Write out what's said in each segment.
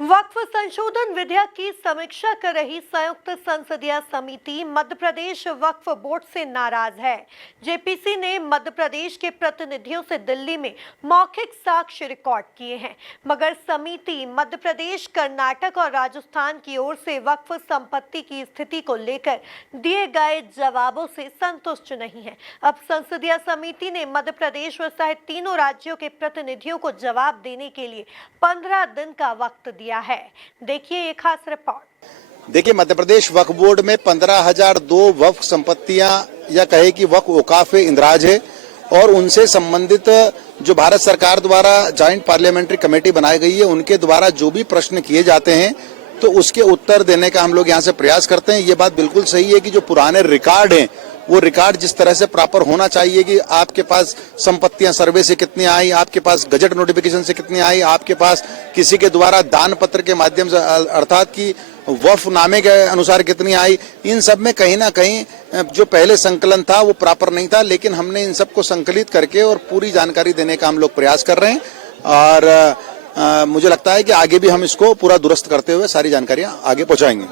वक्फ संशोधन विधेयक की समीक्षा कर रही संयुक्त संसदीय समिति मध्य प्रदेश वक्फ बोर्ड से नाराज है। जेपीसी ने मध्य प्रदेश के प्रतिनिधियों से दिल्ली में मौखिक साक्ष्य रिकॉर्ड किए हैं, मगर समिति मध्य प्रदेश, कर्नाटक और राजस्थान की ओर से वक्फ संपत्ति की स्थिति को लेकर दिए गए जवाबों से संतुष्ट नहीं है। अब संसदीय समिति ने मध्य प्रदेश सहित तीनों राज्यों के प्रतिनिधियों को जवाब देने के लिए 15 दिन का वक्त दिया है। देखिए ये खास रिपोर्ट। देखिए, मध्य प्रदेश वक्फ बोर्ड में 15,002 वक्फ संपत्तियां या कहे कि वक्फ औकाफ इंदराज है और उनसे संबंधित जो भारत सरकार द्वारा जॉइंट पार्लियामेंट्री कमेटी बनाई गई है, उनके द्वारा जो भी प्रश्न किए जाते हैं तो उसके उत्तर देने का हम लोग यहाँ से प्रयास करते हैं। ये बात बिल्कुल सही है कि जो पुराने रिकॉर्ड हैं वो रिकॉर्ड जिस तरह से प्रॉपर होना चाहिए कि आपके पास संपत्तियां सर्वे से कितनी आई, आपके पास गजट नोटिफिकेशन से कितनी आई, आपके पास किसी के द्वारा दान पत्र के माध्यम से अर्थात कि वक्फ नामे के अनुसार कितनी आई, इन सब में कहीं ना कहीं जो पहले संकलन था वो प्रॉपर नहीं था। लेकिन हमने इन सबको संकलित करके और पूरी जानकारी देने का हम लोग प्रयास कर रहे हैं और मुझे लगता है कि आगे भी हम इसको पूरा दुरुस्त करते हुए सारी जानकारियां आगे पहुंचाएंगे।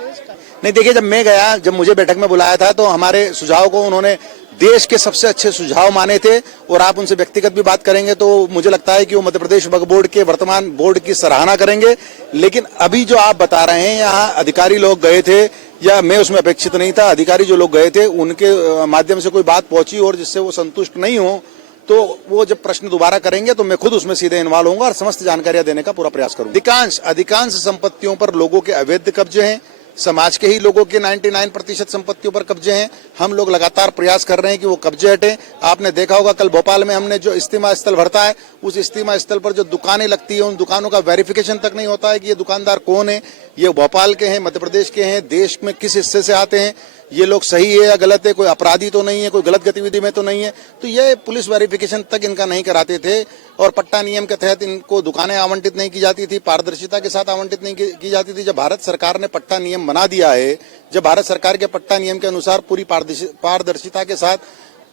नहीं, देखिए, जब मैं गया, जब मुझे बैठक में बुलाया था तो हमारे सुझाव को उन्होंने देश के सबसे अच्छे सुझाव माने थे और आप उनसे व्यक्तिगत भी बात करेंगे तो मुझे लगता है कि वो मध्य प्रदेश वक्फ बोर्ड के वर्तमान बोर्ड की सराहना करेंगे। लेकिन अभी जो आप बता रहे हैं, यहाँ अधिकारी लोग गए थे या मैं उसमें अपेक्षित नहीं था, अधिकारी जो लोग गए थे उनके माध्यम से कोई बात पहुंची और जिससे वो संतुष्ट नहीं हो तो वो जब प्रश्न दोबारा करेंगे तो मैं खुद उसमें सीधे इन्वॉल्व होऊंगा और समस्त जानकारियां देने का पूरा प्रयास करूंगा। अधिकांश संपत्तियों पर लोगों के अवैध कब्जे हैं, समाज के ही लोगों के 99% संपत्तियों पर कब्जे हैं। हम लोग लगातार प्रयास कर रहे हैं कि वो कब्जे हटे। आपने देखा होगा कल भोपाल में हमने जो इस्तीमा स्थल भरता है, उस इस्तीमा स्थल पर जो दुकानें लगती है उन दुकानों का वेरिफिकेशन तक नहीं होता है कि ये दुकानदार कौन है, ये भोपाल के हैं, मध्य प्रदेश के हैं, देश में किस हिस्से से आते हैं, ये लोग सही है या गलत है, कोई अपराधी तो नहीं है, कोई गलत गतिविधि में तो नहीं है। तो ये पुलिस वेरिफिकेशन तक इनका नहीं कराते थे और पट्टा नियम के तहत इनको दुकानें आवंटित नहीं की जाती थी, पारदर्शिता के साथ आवंटित नहीं की जाती थी। जब भारत सरकार ने पट्टा नियम बना दिया है, जब भारत सरकार के पट्टा नियम के अनुसार पूरी पारदर्शिता के साथ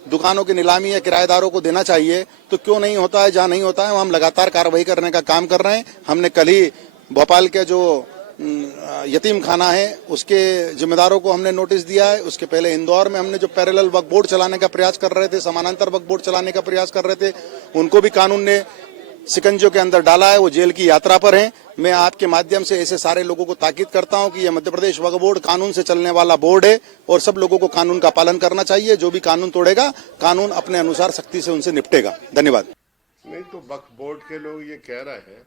दुकानों की नीलामी या किराएदारों को देना चाहिए, तो क्यों नहीं होता है? जहां नहीं होता है हम लगातार कार्रवाई करने का काम कर रहे हैं। हमने कल ही भोपाल के जो यतीम खाना है उसके जिम्मेदारों को हमने नोटिस दिया है। उसके पहले इंदौर में हमने जो पैरेलल वक्फ बोर्ड चलाने का प्रयास कर रहे थे, समानांतर वक्फ बोर्ड चलाने का प्रयास कर रहे थे, उनको भी कानून ने शिकंजों के अंदर डाला है, वो जेल की यात्रा पर हैं। मैं आपके माध्यम से ऐसे सारे लोगों को ताकीद करता हूं कि ये मध्य प्रदेश वक्फ बोर्ड कानून से चलने वाला बोर्ड है और सब लोगों को कानून का पालन करना चाहिए। जो भी कानून तोड़ेगा, कानून अपने अनुसार सख्ती से उनसे निपटेगा। धन्यवाद। नहीं तो वक्फ बोर्ड के लोग ये कह रहे हैं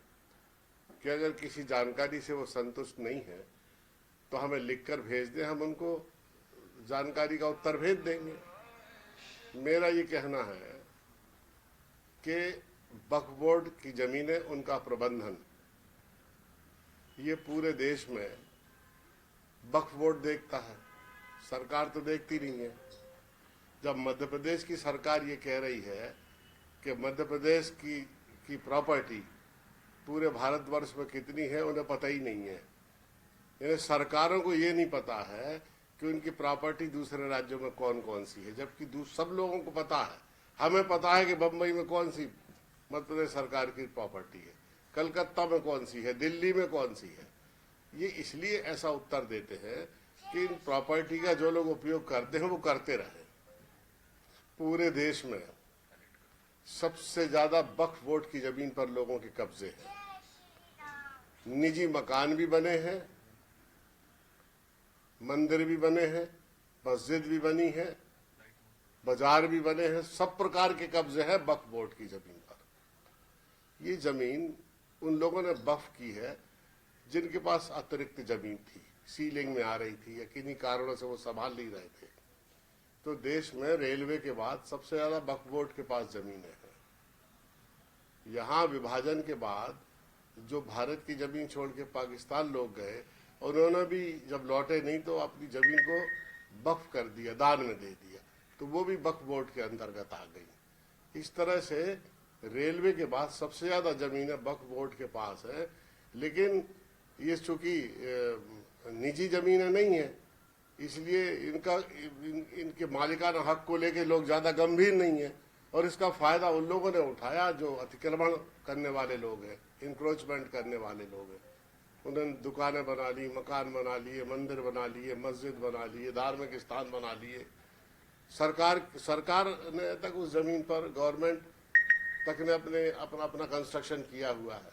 कि अगर किसी जानकारी से वो संतुष्ट नहीं है तो हमें लिखकर भेज दें, हम उनको जानकारी का उत्तर भेज देंगे। मेरा ये कहना है कि वक्फ बोर्ड की जमीनें, उनका प्रबंधन, ये पूरे देश में वक्फ बोर्ड देखता है, सरकार तो देखती नहीं है। जब मध्य प्रदेश की सरकार ये कह रही है कि मध्य प्रदेश की प्रॉपर्टी पूरे भारतवर्ष में कितनी है उन्हें पता ही नहीं है, यानी सरकारों को ये नहीं पता है कि उनकी प्रॉपर्टी दूसरे राज्यों में कौन कौन सी है, जबकि सब लोगों को पता है। हमें पता है कि बम्बई में कौन सी मध्य प्रदेश सरकार की प्रॉपर्टी है, कलकत्ता में कौन सी है, दिल्ली में कौन सी है। ये इसलिए ऐसा उत्तर देते हैं कि इन प्रॉपर्टी का जो लोग उपयोग करते हैं वो करते रहे। पूरे देश में सबसे ज्यादा वक्फ बोर्ड की जमीन पर लोगों के कब्जे हैं। निजी मकान भी बने हैं, मंदिर भी बने हैं, मस्जिद भी बनी है, बाजार भी बने हैं, सब प्रकार के कब्जे हैं वक्फ बोर्ड की जमीन पर। ये जमीन उन लोगों ने वक्फ की है जिनके पास अतिरिक्त जमीन थी, सीलिंग में आ रही थी या किन्हीं कारणों से वो संभाल नहीं रहे थे। तो देश में रेलवे के बाद सबसे ज्यादा वक्फ बोर्ड के पास जमीनें हैं। यहाँ विभाजन के बाद जो भारत की जमीन छोड़ के पाकिस्तान लोग गए, उन्होंने भी जब लौटे नहीं तो अपनी जमीन को वक्फ कर दिया, दान में दे दिया, तो वो भी वक्फ बोर्ड के अंतर्गत आ गई। इस तरह से रेलवे के बाद सबसे ज्यादा जमीनें वक्फ बोर्ड के पास है। लेकिन ये चूंकि निजी जमीनें नहीं है, इसलिए इनके मालिकाना हक को लेके लोग ज्यादा गंभीर नहीं है और इसका फायदा उन लोगों ने उठाया जो अतिक्रमण करने वाले लोग हैं, इंक्रोचमेंट करने वाले लोग हैं। उन्होंने दुकानें बना ली, मकान बना लिए, मंदिर बना लिए, मस्जिद बना लिए, धार्मिक स्थान बना लिए। सरकार ने तक उस जमीन पर, गवर्नमेंट तक ने अपना कंस्ट्रक्शन किया हुआ है।